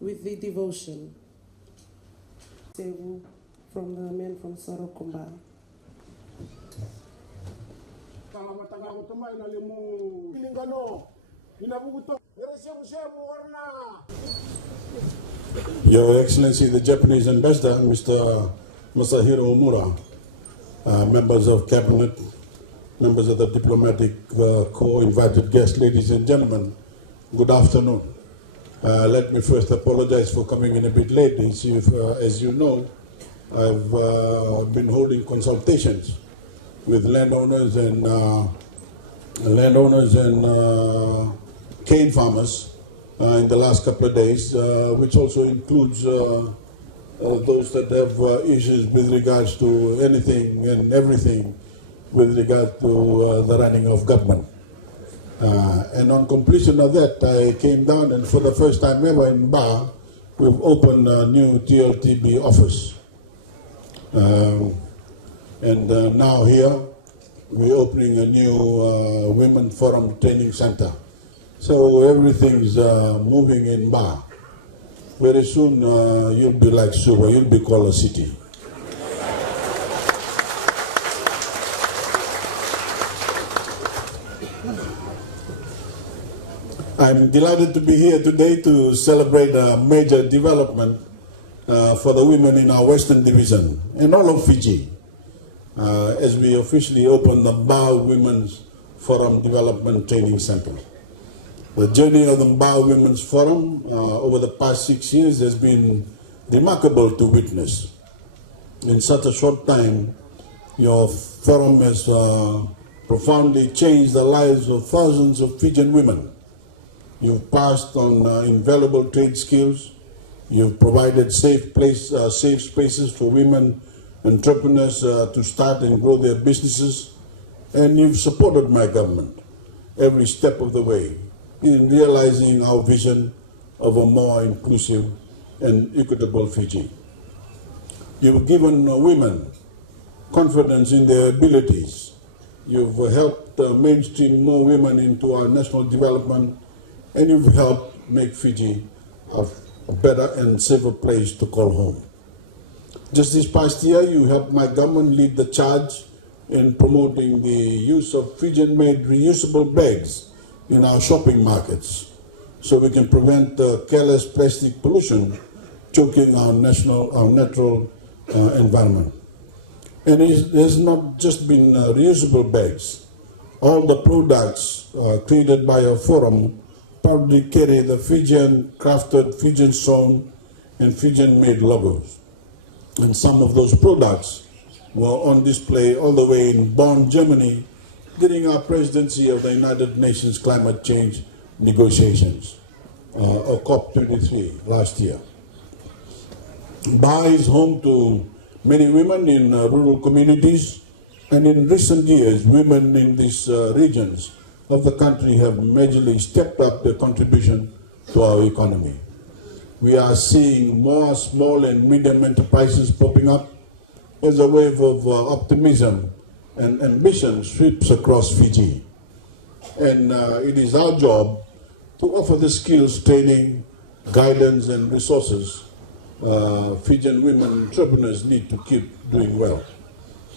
with the devotion. From the men from Sorokumba. Your Excellency, the Japanese Ambassador, Mr. Masahiro Omura, members of Cabinet, members of the Diplomatic Corps, invited guests, ladies and gentlemen, good afternoon. Let me first apologize for coming in a bit late. As you know, I've been holding consultations with landowners and cane farmers in the last couple of days, which also includes those that have issues with regards to anything and everything with regard to the running of government. And on completion of that, I came down, and for the first time ever in Ba, we've opened a new TLTB office. Now here, we're opening a new Women Forum Training Center. So everything's moving in Ba. Very soon, you'll be like Suva, you'll be called a city. I'm delighted to be here today to celebrate a major development for the women in our Western Division and all of Fiji, as we officially open the Ba Women's Forum Development Training Center. The journey of the Ba Women's Forum over the past 6 years has been remarkable to witness. In such a short time, your forum has profoundly changed the lives of thousands of Fijian women. You've passed on invaluable trade skills. You've provided safe spaces for women entrepreneurs to start and grow their businesses. And you've supported my government every step of the way in realizing our vision of a more inclusive and equitable Fiji. You've given women confidence in their abilities. You've helped mainstream more women into our national development, and you've helped make Fiji a better and safer place to call home. Just this past year, you helped my government lead the charge in promoting the use of Fijian-made reusable bags in our shopping markets, so we can prevent careless plastic pollution choking our natural environment. And it has not just been reusable bags. All the products created by our forum proudly carry the Fijian crafted, Fijian sewn, and Fijian made logos. And some of those products were on display all the way in Bonn, Germany, during our presidency of the United Nations Climate Change Negotiations, or COP23 last year. Ba is home to many women in rural communities, and in recent years, women in these regions of the country have majorly stepped up their contribution to our economy. We are seeing more small and medium enterprises popping up as a wave of optimism and ambition sweeps across Fiji. And it is our job to offer the skills, training, guidance, and resources Fijian women entrepreneurs need to keep doing well.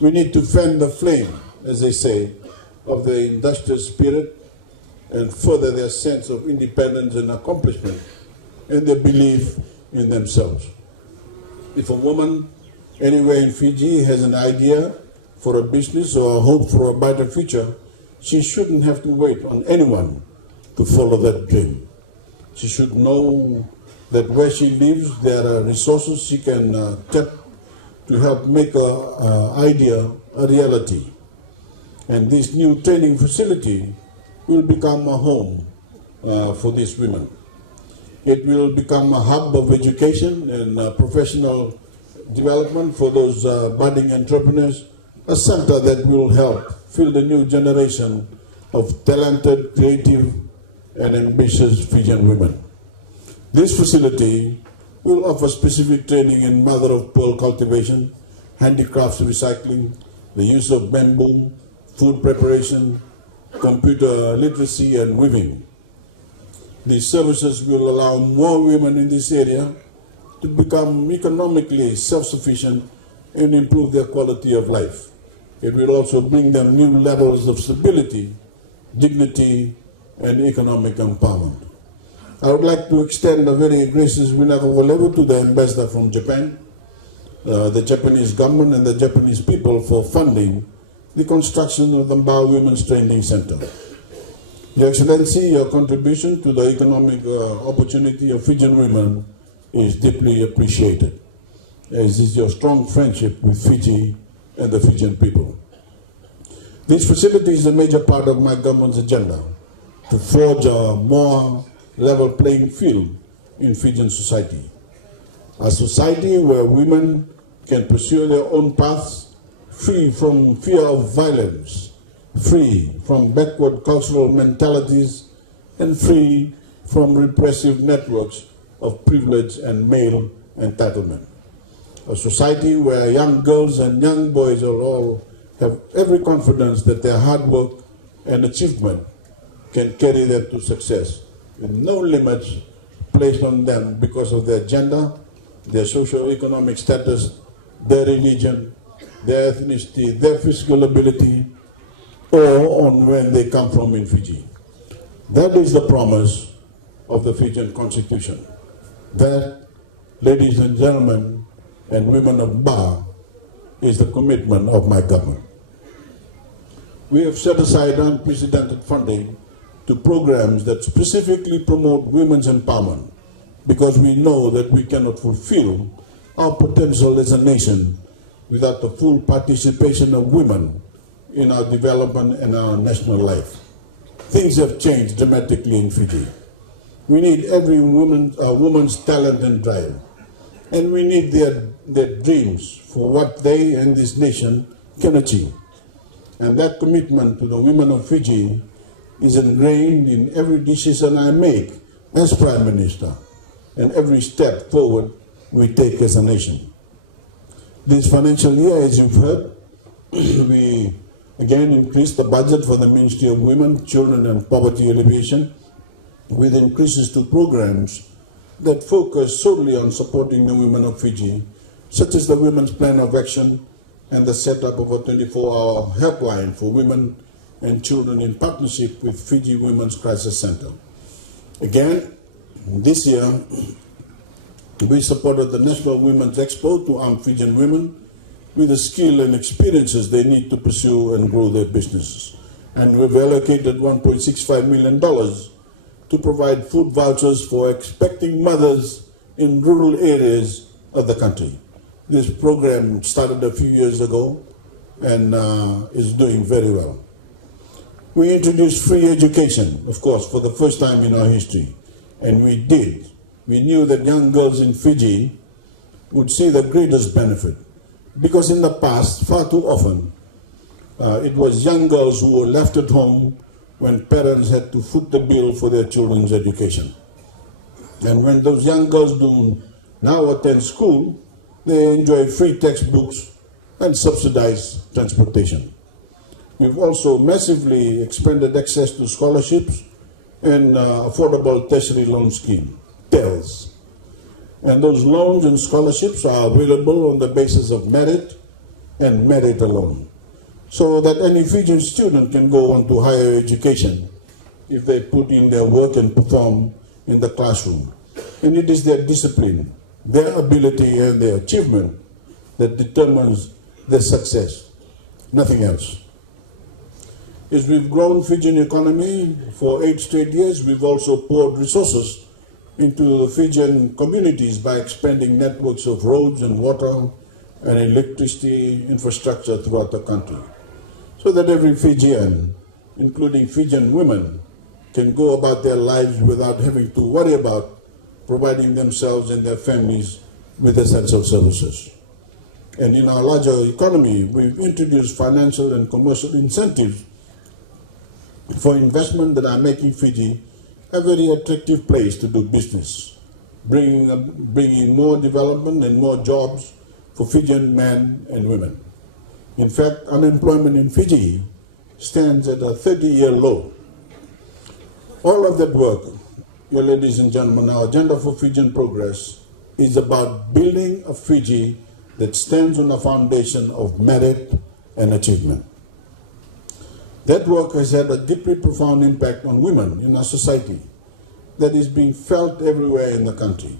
We need to fan the flame, as they say, of their industrious spirit and further their sense of independence and accomplishment and their belief in themselves. If a woman anywhere in Fiji has an idea for a business or a hope for a brighter future, she shouldn't have to wait on anyone to follow that dream. She should know that where she lives, there are resources she can tap to help make her idea a reality. And this new training facility will become a home for these women. It will become a hub of education and professional development for those budding entrepreneurs, a center that will help fill the new generation of talented, creative, and ambitious Fijian women. This facility will offer specific training in mother-of-pearl cultivation, handicrafts recycling, the use of bamboo, food preparation, computer literacy, and weaving. These services will allow more women in this area to become economically self-sufficient and improve their quality of life. It will also bring them new levels of stability, dignity, and economic empowerment. I would like to extend a very gracious Voreqe to the ambassador from Japan, the Japanese government and the Japanese people for funding the construction of the Mbao Women's Training Center. Your Excellency, your contribution to the economic opportunity of Fijian women is deeply appreciated, as is your strong friendship with Fiji and the Fijian people. This facility is a major part of my government's agenda to forge a more level playing field in Fijian society. A society where women can pursue their own paths, free from fear of violence, free from backward cultural mentalities, and free from repressive networks of privilege and male entitlement. A society where young girls and young boys are all have every confidence that their hard work and achievement can carry them to success, with no limits placed on them because of their gender, their socio-economic status, their religion, their ethnicity, their physical ability, or on where they come from in Fiji. That is the promise of the Fijian Constitution. That, ladies and gentlemen, and women of Ba, is the commitment of my government. We have set aside unprecedented funding to programs that specifically promote women's empowerment, because we know that we cannot fulfill our potential as a nation without the full participation of women in our development and our national life. Things have changed dramatically in Fiji. We need every woman's talent and drive, and we need their dreams for what they and this nation can achieve. And that commitment to the women of Fiji is ingrained in every decision I make as Prime Minister and every step forward we take as a nation. This financial year, as you've heard, we again increased the budget for the Ministry of Women, Children and Poverty Alleviation, with increases to programs that focus solely on supporting the women of Fiji, such as the Women's Plan of Action and the setup of a 24-hour helpline for women and children in partnership with Fiji Women's Crisis Center. Again, this year, we supported the National Women's Expo to arm Fijian women with the skill and experiences they need to pursue and grow their businesses. And we've allocated $1.65 million to provide food vouchers for expecting mothers in rural areas of the country. This program started a few years ago and is doing very well. We introduced free education, of course, for the first time in our history. And we did. We knew that young girls in Fiji would see the greatest benefit, because in the past, far too often, it was young girls who were left at home when parents had to foot the bill for their children's education. And when those young girls do now attend school, they enjoy free textbooks and subsidized transportation. We've also massively expanded access to scholarships and affordable tertiary loan scheme, TELS. And those loans and scholarships are available on the basis of merit and merit alone, so that any Fijian student can go on to higher education if they put in their work and perform in the classroom. And it is their discipline, their ability and their achievement that determines their success, nothing else. As we've grown Fijian economy for 8 straight years, we've also poured resources into the Fijian communities by expanding networks of roads and water and electricity infrastructure throughout the country, so that every Fijian, including Fijian women, can go about their lives without having to worry about providing themselves and their families with essential services. And in our larger economy, we've introduced financial and commercial incentives for investment that are making Fiji a very attractive place to do business, bringing more development and more jobs for Fijian men and women. In fact, unemployment in Fiji stands at a 30-year low. All of that work your ladies and gentlemen, our agenda for Fijian progress is about building a Fiji that stands on a foundation of merit and achievement. That work has had a deeply profound impact on women in our society that is being felt everywhere in the country.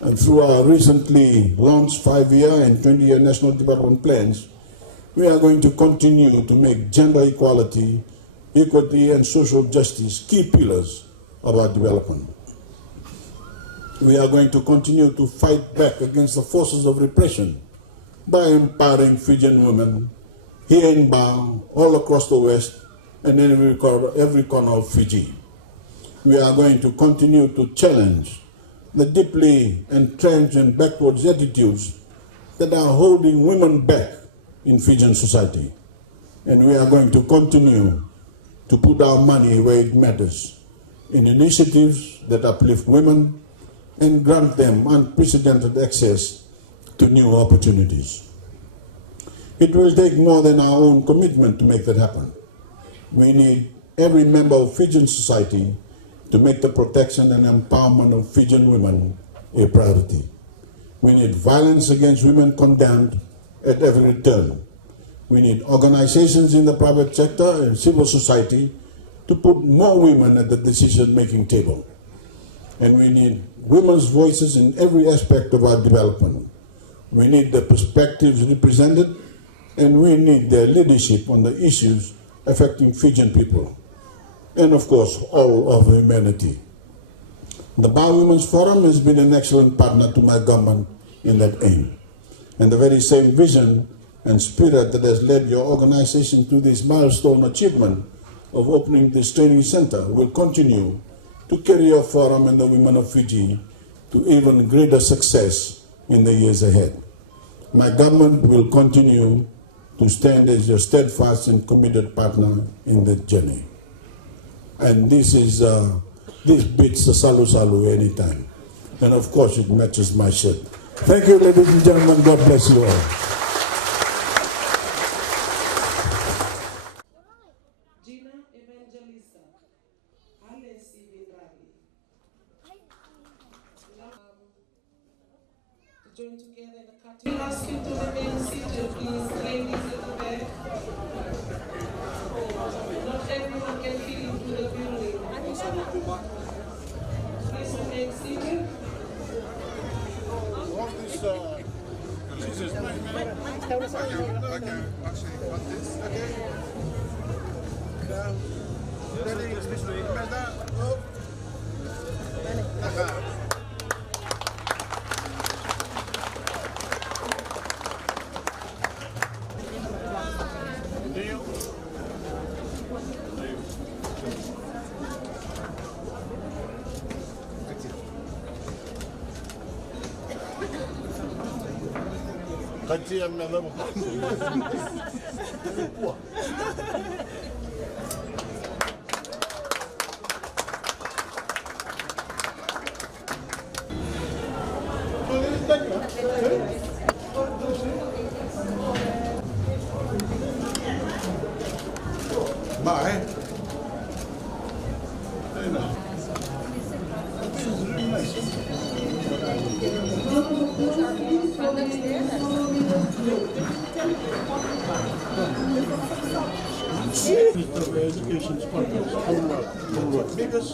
And through our recently launched 5-year and 20-year national development plans, we are going to continue to make gender equality, equity, and social justice key pillars of our development. We are going to continue to fight back against the forces of repression by empowering Fijian women here in Bang, all across the West, and in every corner of Fiji. We are going to continue to challenge the deeply entrenched and backwards attitudes that are holding women back in Fijian society. And we are going to continue to put our money where it matters, in initiatives that uplift women and grant them unprecedented access to new opportunities. It will take more than our own commitment to make that happen. We need every member of Fijian society to make the protection and empowerment of Fijian women a priority. We need violence against women condemned at every turn. We need organizations in the private sector and civil society to put more women at the decision-making table. And we need women's voices in every aspect of our development. We need their perspectives represented, and we need their leadership on the issues affecting Fijian people, and of course, all of humanity. The Bar Women's Forum has been an excellent partner to my government in that aim. And the very same vision and spirit that has led your organization to this milestone achievement of opening this training center will continue to carry your forum and the women of Fiji to even greater success in the years ahead. My government will continue to stand as your steadfast and committed partner in that journey. And this beats the salu salu anytime. And of course it matches my shirt. Thank you, ladies and gentlemen. God bless you all. Join together in the cut. We ask you to remain seated, please, ladies at the back. Not everyone can fit into the building. Please remain seated. Bye. Education Department, because